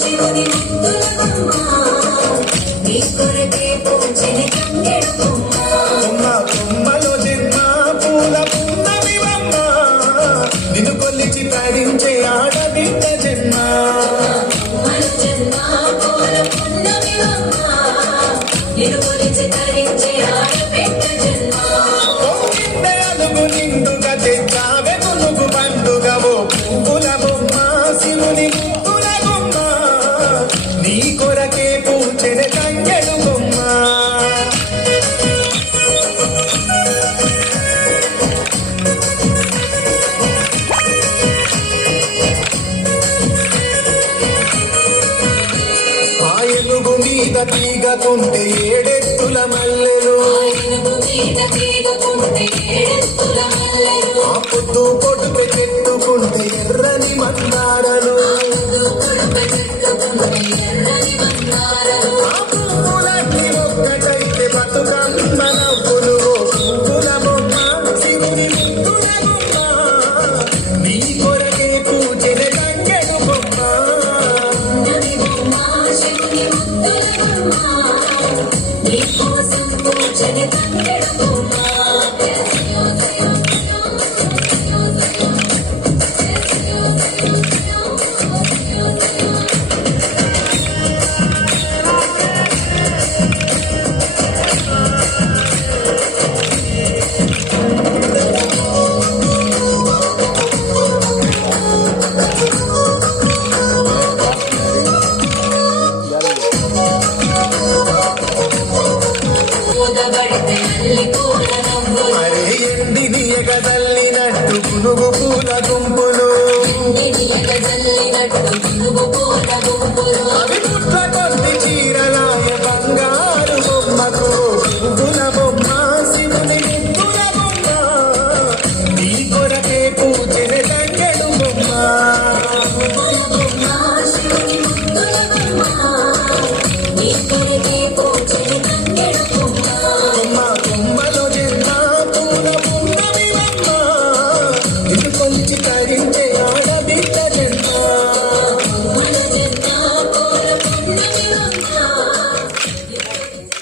శివుని ముద్దుల బొమ్మ నీ కొరకే పూజని తంగెడు బొమ్మ కొమ్మలో జన్మ పూల పున్నమి బొమ్మ నిన్ను కొల్లిచి తరించే ఆడబిడ్డ జన్మ కొమ్మలో జన్మ పూల పున్నమి బొమ్మ నిన్ను కొలిచి తరించే ఆడబిడ్డ జన్మ అలుగు నిండుగా తెచ్చావే ములుగు పండుగవో పువ్వుల బొమ్మ శివుని ముద్దుల బొమ్మ నీ కొరకే పూజని తంగెడు బొమ్మ ఆయలుగు మీద తీగకుంటే ఏడెత్తుల మల్లెలు ఆ పొద్దు పొడుపు చెట్టుకుంటే ఎర్రని మందారలు